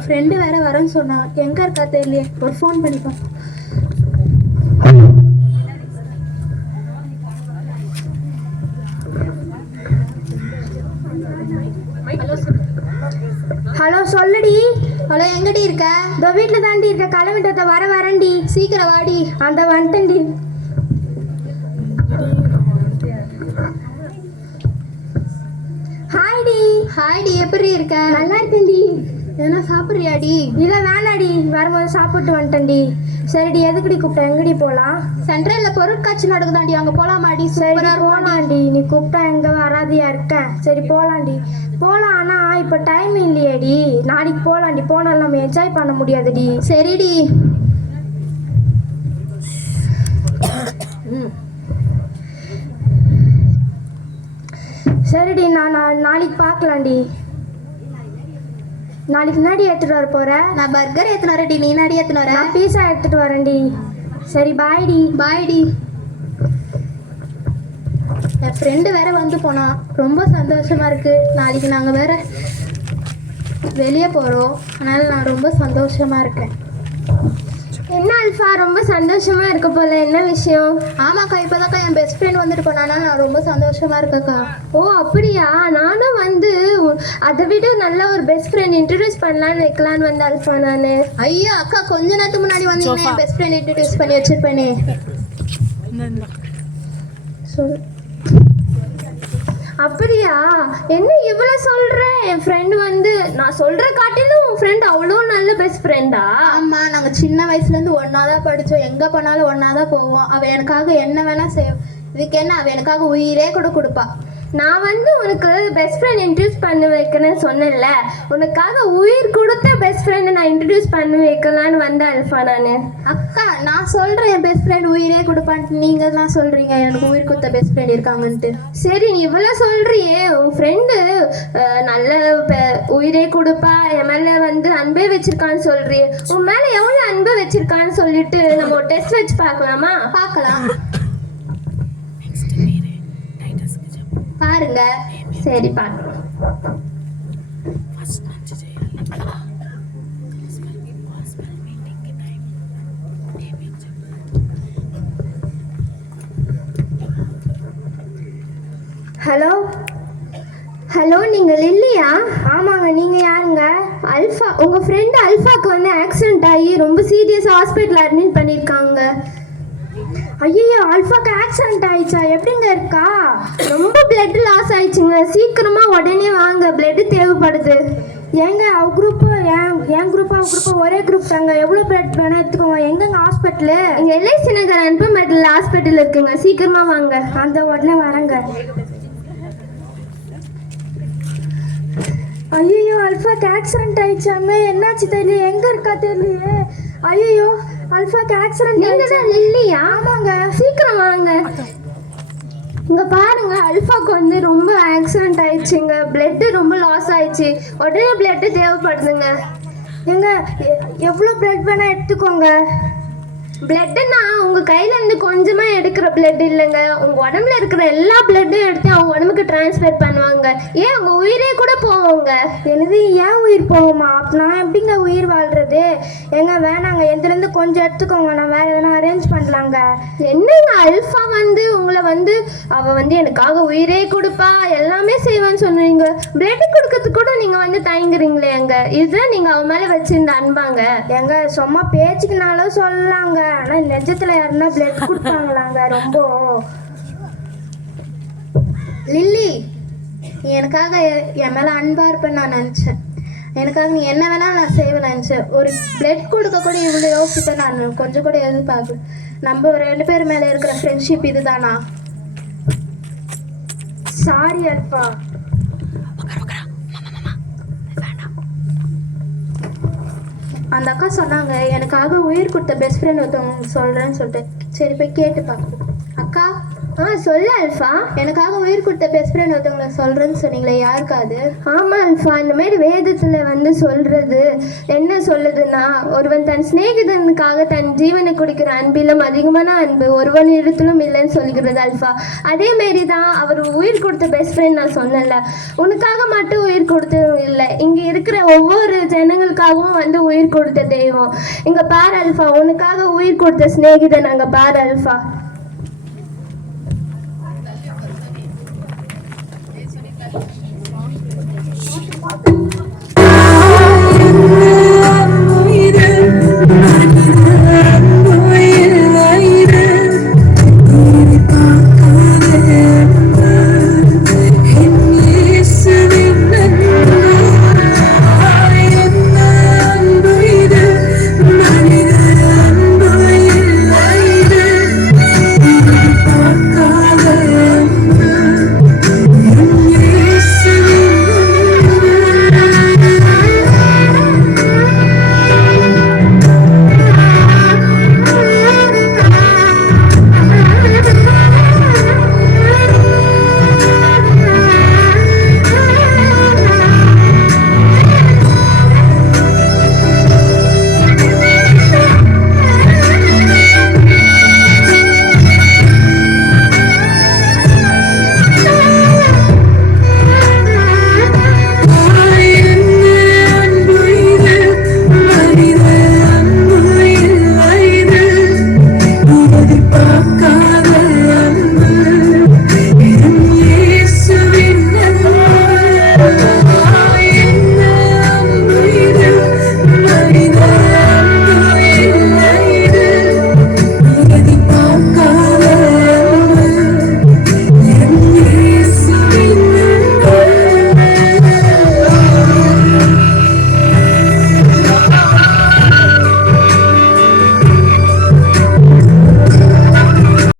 என் friend வேற வரேன்னு சொன்னா. எங்க இருக்கா தெரியலையே, ஒரு ஃபோன் பண்ணி பார்ப்போம். ஹலோ சொல்லுடி. ஹலோ, எங்கடி இருக்க? இந்த வீட்டில் தாண்டி இருக்க. கிளம்பிட்ட வரேன்டி. சீக்கிரம் வாடி. அந்த வந்துட்டேன்டி. ஹாய்டி, எப்படி இருக்க? நல்லா இருக்கேன்டி. என்ன சாப்பிட்றியாடி? இல்லை வேணாடி, வரும்போது சாப்பிட்டு வந்துட்டேன்டி. சரிடி, எதுக்குடி கூப்பிட்டேன்? எங்கடி போகலாம்? சென்ட்ரலில் பொருட்காட்சி நடக்குதாண்டி, அங்கே போகலாமாடி? சரி போகலாண்டி. நீ கூப்பிட்டா எங்கே வராதியா இருக்கேன். சரி போகலாண்டி. போகலாம், ஆனால் இப்போ டைம் இல்லையேடி. நாளைக்கு போகலாண்டி. போனாலும் நம்ம என்ஜாய் பண்ண முடியாதுடி. சரிடி. சரிடி, நான் நாளைக்கு பார்க்கலாண்டி. நாளைக்கு முன்னாடி எடுத்துகிட்டு வர போகிறேன். நான் பர்கர் எடுத்துன்னு வரேன்டி. நீ நாடி எடுத்துன்னு வர? நான் பீஸா எடுத்துகிட்டு வரேன்டி. சரி பாய்டி. பாய்டி. என் ஃப்ரெண்டு வேற வந்து போனா, ரொம்ப சந்தோஷமா இருக்கு. நாளைக்கு நாங்கள் வேற வெளியே போகிறோம். அதனால் நான் ரொம்ப சந்தோஷமா இருக்கேன். என்ன அல்ஃபா, ரொம்ப சந்தோஷமா இருக்க போல? என்ன விஷயம்? ஆமாக்கா, இப்போதாக்கா என் பெஸ்ட் ஃப்ரெண்ட் வந்துட்டு போனானா, நான் ரொம்ப சந்தோஷமா இருக்கேக்கா. ஓ அப்படியா? நானும் வந்து அதை விட நல்ல ஒரு பெஸ்ட் ஃப்ரெண்ட் இன்ட்ரடியூஸ் பண்ணலான்னு வைக்கலான்னு வந்த அல்ஃபா நான். ஐயோ அக்கா, கொஞ்ச நேரத்துக்கு முன்னாடி வந்தீங்கன்னா என் பெஸ்ட் ஃப்ரெண்ட் இன்ட்ரடியூஸ் பண்ணி வச்சிருப்பேனே. சொல். அப்படியா? என்ன இவ்வளோ சொல்கிற? என் ஃப்ரெண்டு வந்து நான் சொல்கிற காட்டிலும் உன் ஃப்ரெண்ட் அவ்வளோ நல்ல பெஸ்ட் ஃப்ரெண்டா? ஆமாம், நாங்கள் சின்ன வயசுலேருந்து ஒன்றா தான் படித்தோம். எங்கே போனாலும் ஒன்றா தான் போவோம். அவள் எனக்காக என்ன வேணால் செய்வோம். இதுக்கு என்ன, அவள் எனக்காக உயிரே கூட கொடுப்பா. நான் வந்து உனக்கு பெஸ்ட் ஃப்ரெண்ட் இன்ட்ரடியூஸ் பண்ணி வைக்கிறேன்னு சொன்னேன்ல, உனக்காக உயிர் கொடுத்த பெஸ்ட் ஃப்ரெண்டை நான் இன்ட்ரடியூஸ் பண்ணி வைக்கலான்னு வந்தேன் அல்ஃபா நான். அக்கா, நான் சொல்கிறேன் என் பெஸ்ட் ஃப்ரெண்ட் உயிரே கொடுப்பான்ட்டு, நீங்கள் தான் சொல்கிறீங்க எனக்கு உயிர் கொடுத்த பெஸ்ட் ஃப்ரெண்ட் இருக்காங்கன்ட்டு. சரி, நீ இவ்வளோ சொல்கிறியே, உன் ஃப்ரெண்டு நல்ல உயிரே கொடுப்பா, என் மேலே வந்து அன்பே வச்சிருக்கான்னு சொல்கிறியே, உன் மேலே எவ்வளோ அன்பை வச்சிருக்கான்னு சொல்லிட்டு நம்ம ஒரு டெஸ்ட் வச்சு பார்க்கலாமா? பார்க்கலாம், பாருங்க. சரி பார்க்கலாம். ஹலோ ஹலோ, நீங்கள் லில்லியா? ஆமாங்க, நீங்கள் யாருங்க? அல்ஃபா, உங்கள் ஃப்ரெண்டு அல்ஃபாவுக்கு வந்து ஆக்சிடென்ட் ஆகி ரொம்ப சீரியஸாக ஹாஸ்பிட்டலில் அட்மிட் பண்ணியிருக்காங்க. ஐயோ, அல்ஃபாக்கு ஆக்சிடென்ட் ஆயிடுச்சா? எப்படிங்க இருக்கா? ரொம்ப பிளட் லாஸ் ஆயிடுச்சுங்க. சீக்கிரமாக உடனே வாங்க, பிளட்டு தேவைப்படுது. ஏங்க அவ குரூப்பு என் குரூப்பு அவ குரூப்பு ஒரே குரூப் தாங்க. எவ்வளோ பிளட் வேணால் எடுத்துக்கோங்க. எங்கங்க ஹாஸ்பிட்டலு? இங்கே எல்ஐசி நகர் அன்பமெட்டில் ஹாஸ்பிட்டல் இருக்குங்க. சீக்கிரமாக வாங்க. அந்த உடனே வரேங்க. ஐயோ, அல்ஃபாக்கு ஆக்சிடென்ட் ஆயிடுச்சாமே. என்னாச்சு தெரியல, எங்கே இருக்கா தெரியலையே. ஐயோ, அல்ஃபாக்கு ஆக்சிடென்ட். நீங்கள் தான் லில்லியா? ஆமாங்க, சீக்கிரம் வாங்க. இங்கே பாருங்க, அல்ஃபாக்கு வந்து ரொம்ப ஆக்சிடென்ட் ஆயிடுச்சுங்க. பிளட்டு ரொம்ப லாஸ் ஆயிடுச்சு. உடனே பிளட்டு தேவைப்படுதுங்க. எங்க எவ்வளோ பிளட் வேணால் எடுத்துக்கோங்க. பிளட்டுன்னா உங்கள் கையிலேருந்து கொஞ்சமாக எடுக்கிற பிளட் இல்லைங்க. உங்கள் உடம்புல இருக்கிற எல்லா பிளட்டும் எடுத்து அவங்க உடம்புக்கு டிரான்ஸ்ஃபர் பண்ணுவாங்க. ஏன் உங்கள் உயிரே கூட போவோங்க. எனது ஏன் உயிர் போகுமா? அப்போ நான் எப்படிங்க உயிர் வாழ்கிறது? ஏங்க வேணாங்க, எதுலேருந்து கொஞ்சம் எடுத்துக்கோங்க. நான் வேறு எதனா அரேஞ்ச் பண்ணலாங்க. என்னங்க அல்ஃபா வந்து உங்களை வந்து அவள் வந்து எனக்காக உயிரே கொடுப்பா, எல்லாமே செய்வான்னு சொன்னீங்க. பிளட்டு கொடுக்கறதுக்கு கூட நீங்கள் வந்து தயங்குறீங்களே எங்க? இதுதான் நீங்கள் அவன் மேலே வச்சுருந்த அன்பாங்க. எங்க சும்மா பேச்சுக்குனாலும் சொல்லலாங்க, ஆனால் நிஜத்தில் யாருன்னா பிளட் கொடுப்பாங்களாங்க? ரொம்ப லில்லி, நீ எனக்காக என் மேலே அன்பாக இருப்பேன்னு நான் நினச்சேன். எனக்காக நீ என்ன வேணால் நான் செய்வேன் நினச்சேன். ஒரு பிளட் கொடுக்க கூட இவ்வளோ யோசிப்பேன் நான் கொஞ்சம் கூட எதிர்பார்க்கல. நம்ம ரெண்டு பேர் மேலே இருக்கிற ஃப்ரெண்ட்ஷிப் இதுதானா? Sorry alpha. அந்த அக்கா சொன்னாங்க எனக்காக உயிர் கொடுத்த பெஸ்ட் ஃப்ரெண்ட் ஒருத்தவங்க சொல்கிறேன்னு சொல்லிட்டு. சரி போய் கேட்டு பார்க்கணும். அக்கா சொல்லு அல்ஃபா. எனக்காக உயிர் கொடுத்த பெஸ்ட் ஃப்ரெண்ட் ஒருத்தவங்களை சொல்கிறேன்னு சொன்னீங்களே, யாருக்கா அது? ஆமாம் அல்ஃபா, இந்த மாதிரி வேதத்தில் வந்து சொல்கிறது என்ன சொல்லுதுன்னா, ஒருவன் தன் சிநேகிதனுக்காக தன் ஜீவனை கொடுக்கிற அன்பிலும் அதிகமான அன்பு ஒருவன் இடத்திலும் இல்லைன்னு சொல்லுகிறது அல்ஃபா. அதே மாரி தான் அவர் உயிர் கொடுத்த பெஸ்ட் ஃப்ரெண்ட் நான் சொன்னேன்ல, உனக்காக மட்டும் உயிர் கொடுத்ததும் இல்லை, இங்கே இருக்கிற ஒவ்வொரு ஜனங்களுக்காகவும் வந்து உயிர் கொடுத்த தெய்வம். இங்கே பார் அல்ஃபா, உனக்காக உயிர் கொடுத்த சிநேகிதன் அங்கே பார் அல்ஃபா.